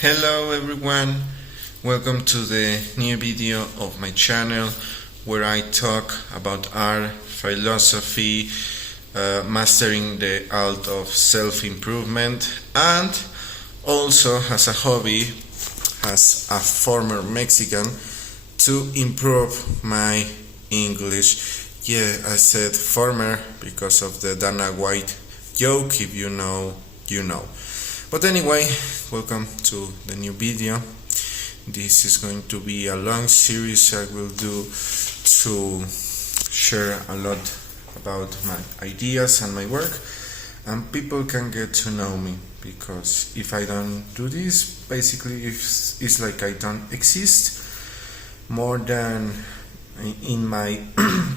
Hello everyone, welcome to the new video of my channel where I talk about art, philosophy, mastering the art of self-improvement, and also as a hobby, as a former Mexican, to improve my English. Yeah, I said former because of the Dana White joke. If you know, you know. But anyway, welcome to the new video. This is going to be a long series I will do to share a lot about my ideas and my work, and people can get to know me, because if I don't do this, basically it's like I don't exist more than in my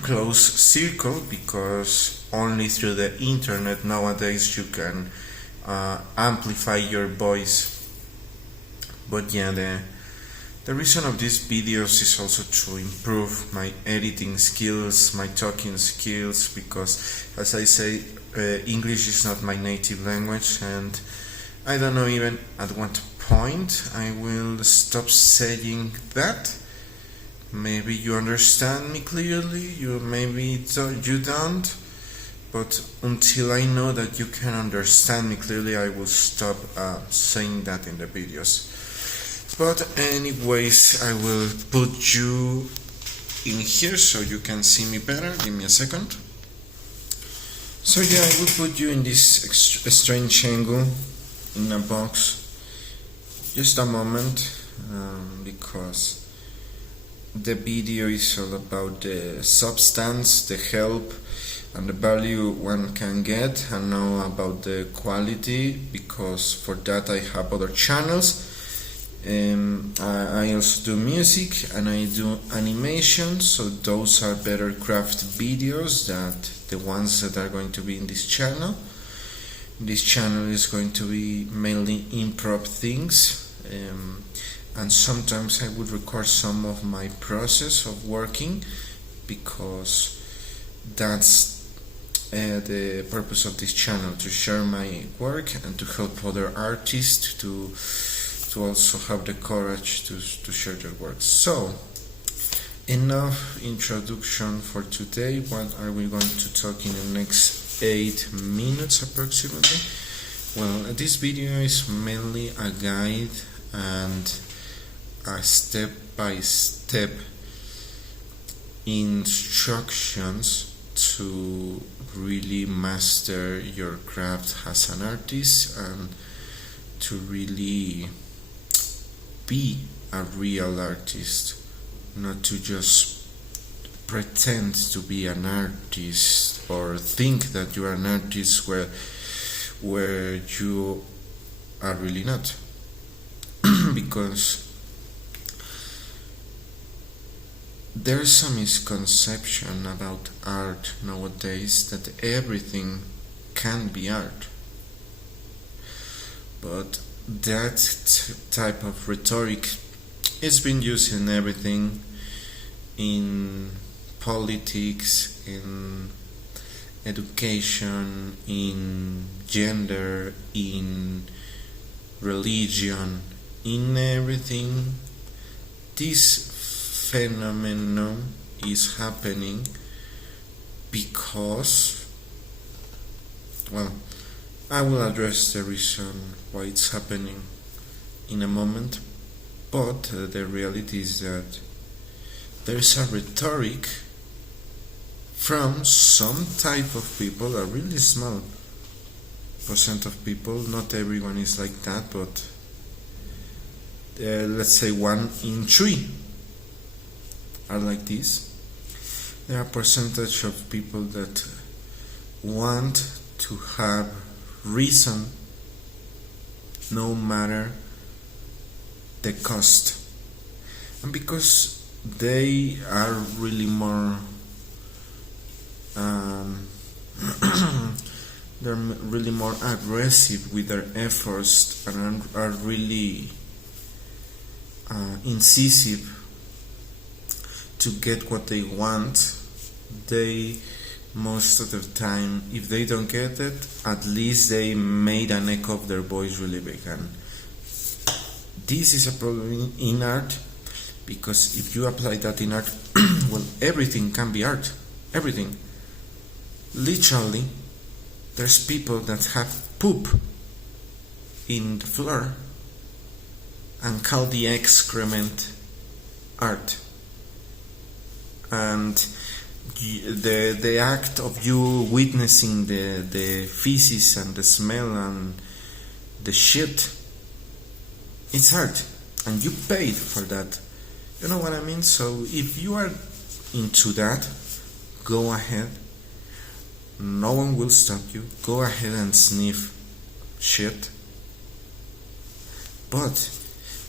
close circle, because only through the internet nowadays you can amplify your voice. But yeah, the reason of these videos is also to improve my editing skills, my talking skills, because as I say, English is not my native language, and I don't know even at what point I will stop saying that. Maybe you understand me clearly, you don't. But until I know that you can understand me clearly, I will stop saying that in the videos. But anyways, I will put you in here so you can see me better. Give me a second. So yeah, I will put you in this strange angle in a box. Just a moment, because the video is all about the substance, the help, and the value one can get, and know about the quality, because for that I have other channels. I also do music and I do animation, so those are better craft videos than the ones that are going to be in this channel. This channel is going to be mainly improv things, and sometimes I would record some of my process of working, because that's the purpose of this channel, to share my work and to help other artists to also have the courage to share their work. So, enough introduction for today. What are we going to talk in the next 8 minutes approximately? Well, this video is mainly a guide and a step-by-step instructions to really master your craft as an artist, and to really be a real artist, not to just pretend to be an artist or think that you are an artist where you are really not. Because there's a misconception about art nowadays that everything can be art. But that type of rhetoric is being used in everything, in politics, in education, in gender, in religion, in everything. This phenomenon is happening because, well, I will address the reason why it's happening in a moment, but the reality is that there is a rhetoric from some type of people, a really small percent of people. Not everyone is like that, but let's say 1 in 3 are like this. There are a percentage of people that want to have reason no matter the cost, and because they are really more they're really more aggressive with their efforts, and are really incisive to get what they want. They, most of the time, if they don't get it, at least they made an echo of their voice really big, and this is a problem in art, because if you apply that in art, well, everything can be art. Everything. Literally, there's people that have poop in the floor and call the excrement art. And the act of you witnessing the feces and the smell and the shit, it's art, and you paid for that. You know what I mean? So if you are into that, go ahead. No one will stop you. Go ahead and sniff shit. But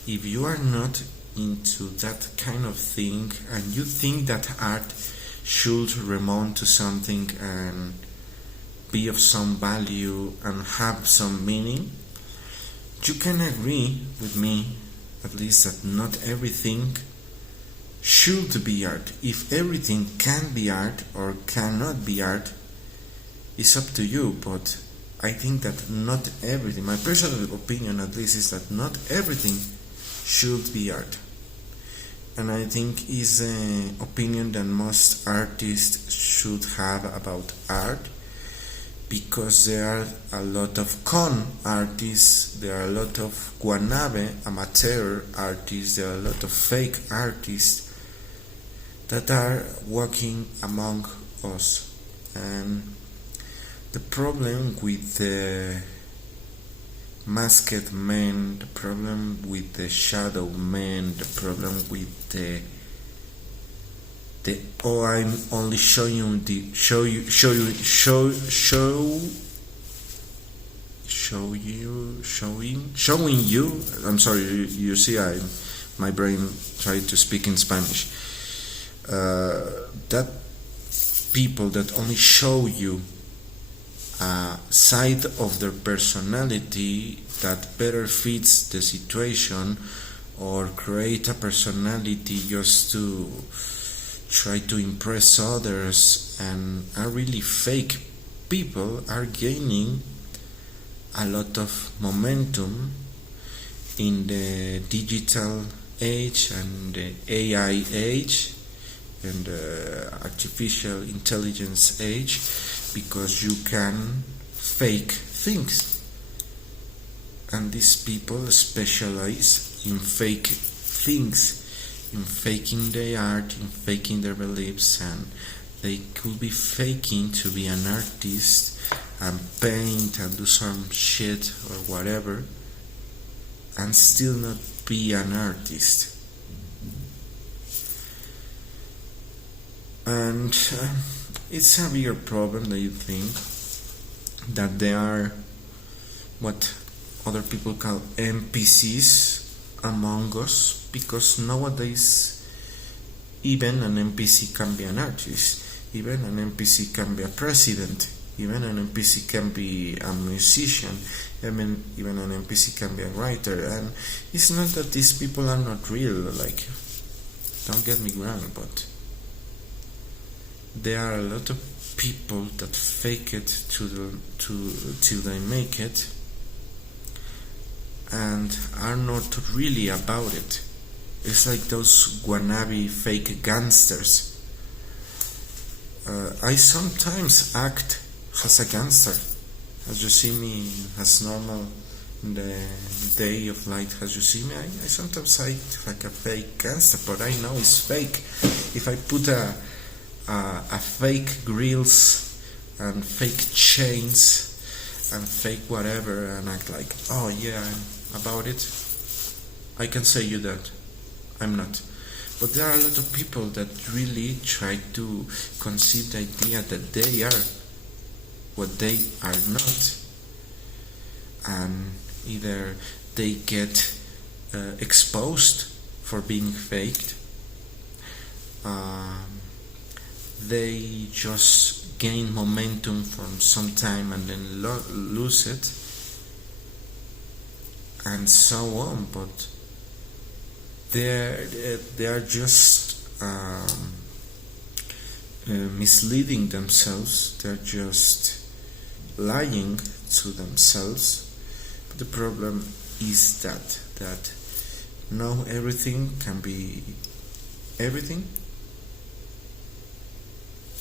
if you are not into that kind of thing, and you think that art should remount to something and be of some value and have some meaning, you can agree with me, at least, that not everything should be art. If everything can be art or cannot be art, it's up to you, but I think that not everything, my personal opinion at least, is that not everything should be art. And I think is an opinion that most artists should have about art, because there are a lot of con artists, there are a lot of guanabe amateur artists, there are a lot of fake artists that are walking among us. And the problem with the masked man, the problem with the shadow man, the problem with the I'm only showing you. I'm sorry, you see, my brain tried to speak in Spanish. That people that only show you a side of their personality that better fits the situation, or create a personality just to try to impress others, and are really fake people, are gaining a lot of momentum in the digital age and the AI age and the artificial intelligence age, because you can fake things, and these people specialize in fake things, in faking their art, in faking their beliefs, and they could be faking to be an artist and paint and do some shit or whatever, and still not be an artist. And it's a bigger problem that you think that there are what other people call NPCs among us, because nowadays even an NPC can be an artist, even an NPC can be a president, even an NPC can be a musician, even an NPC can be a writer. And it's not that these people are not real, like, don't get me wrong, but there are a lot of people that fake it till they make it, and are not really about it. It's like those wannabe fake gangsters. I sometimes act as a gangster, as you see me, as normal in the day of light, as you see me. I sometimes act like a fake gangster, but I know it's fake. If I put a fake grills and fake chains and fake whatever and act like, oh yeah, I'm about it, I can say you that I'm not. But there are a lot of people that really try to conceive the idea that they are what they are not, and either they get exposed for being faked, they just gain momentum from some time and then lose it, and so on. But they are just misleading themselves. They're just lying to themselves. But the problem is that No, everything can be everything.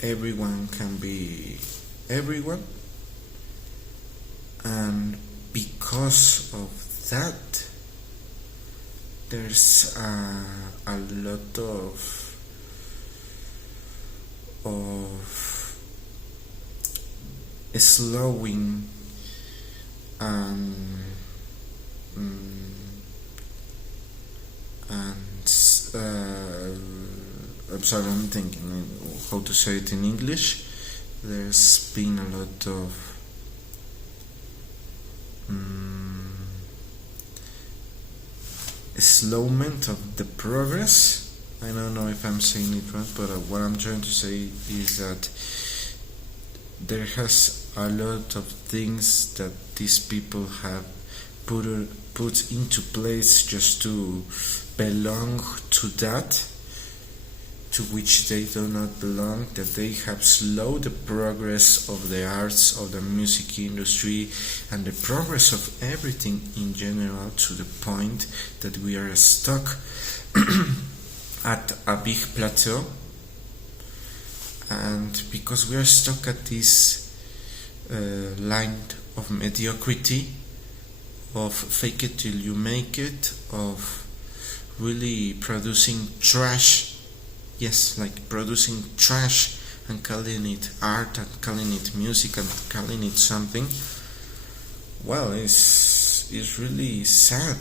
Everyone can be everyone. And because of that, there's a lot of slowing and I'm sorry, I'm thinking how to say it in English. There's been a lot of slowment of the progress. I don't know if I'm saying it right, but what I'm trying to say is that there has a lot of things that these people have put into place just to belong to that to which they do not belong, that they have slowed the progress of the arts, of the music industry, and the progress of everything in general to the point that we are stuck at a big plateau. And because we are stuck at this line of mediocrity, of fake it till you make it, of really producing trash. Yes, like producing trash and calling it art and calling it music and calling it something. Well, it's really sad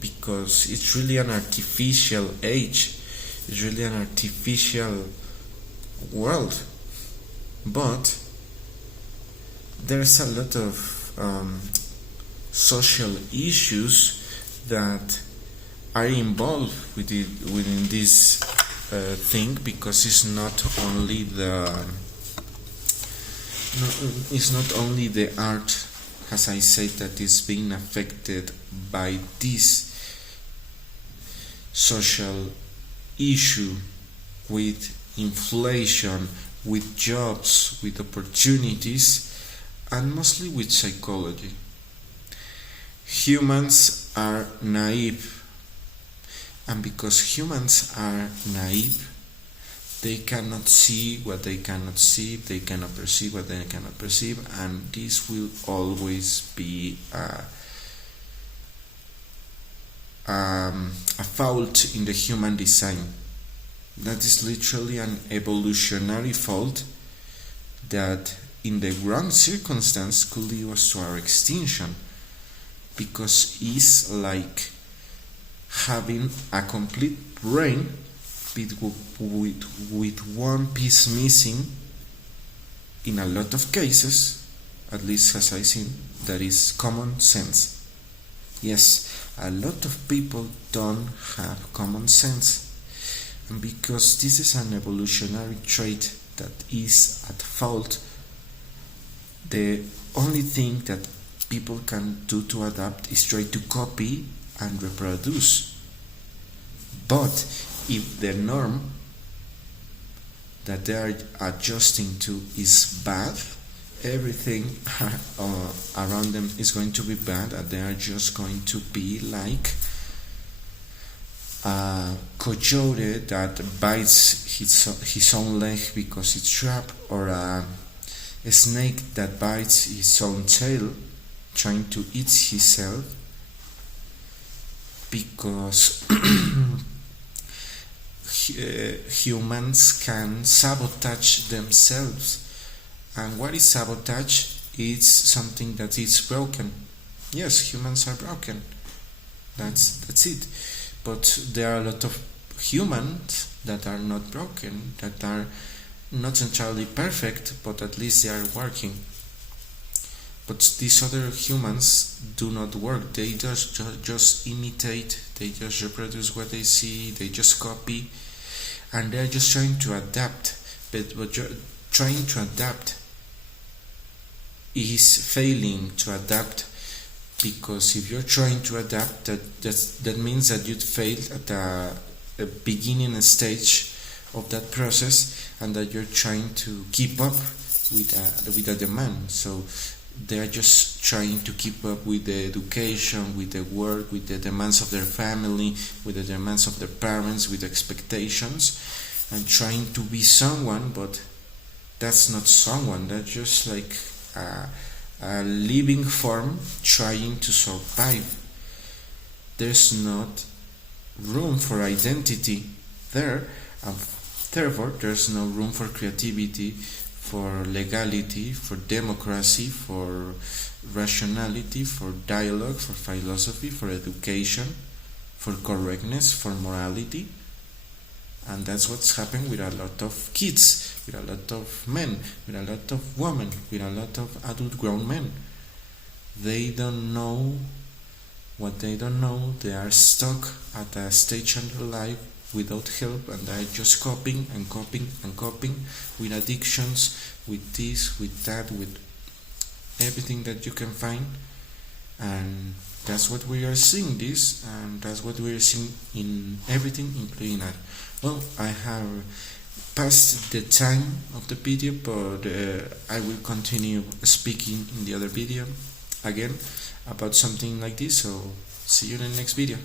because it's really an artificial age. It's really an artificial world. But there's a lot of social issues that are involved within this thing, because it's not only the art, as I said, that is being affected by this social issue with inflation, with jobs, with opportunities, and mostly with psychology. Humans are naive. And because humans are naive, they cannot see what they cannot see, they cannot perceive what they cannot perceive, and this will always be a fault in the human design. That is literally an evolutionary fault that in the wrong circumstance could lead us to our extinction, because it's like having a complete brain with one piece missing in a lot of cases, at least as I've seen, that is common sense. Yes, a lot of people don't have common sense, and because this is an evolutionary trait that is at fault, the only thing that people can do to adapt is try to copy and reproduce. But if the norm that they are adjusting to is bad, everything around them is going to be bad, and they are just going to be like a coyote that bites his own leg because it's trapped, or a snake that bites his own tail trying to eat himself, because humans can sabotage themselves. And what is sabotage? It's something that is broken. Yes, humans are broken. That's it. But there are a lot of humans that are not broken, that are not entirely perfect, but at least they are working. But these other humans do not work. They just imitate, they just reproduce what they see, they just copy, and they're just trying to adapt. But trying to adapt is failing to adapt, because if you're trying to adapt, that means that you'd failed at the beginning stage of that process, and that you're trying to keep up with a demand. So they are just trying to keep up with the education, with the work, with the demands of their family, with the demands of their parents, with expectations, and trying to be someone, but that's not someone. That's just like a living form trying to survive. There's not room for identity there, and therefore there's no room for creativity, for legality, for democracy, for rationality, for dialogue, for philosophy, for education, for correctness, for morality. And that's what's happening with a lot of kids, with a lot of men, with a lot of women, with a lot of adult grown men. They don't know what they don't know. They are stuck at a stage in their life without help, and they're just coping and coping and coping with addictions, with this, with that, with everything that you can find. And that's what we are seeing this, and that's what we are seeing in everything, including art. Well, I have passed the time of the video, but I will continue speaking in the other video again about something like this. So see you in the next video.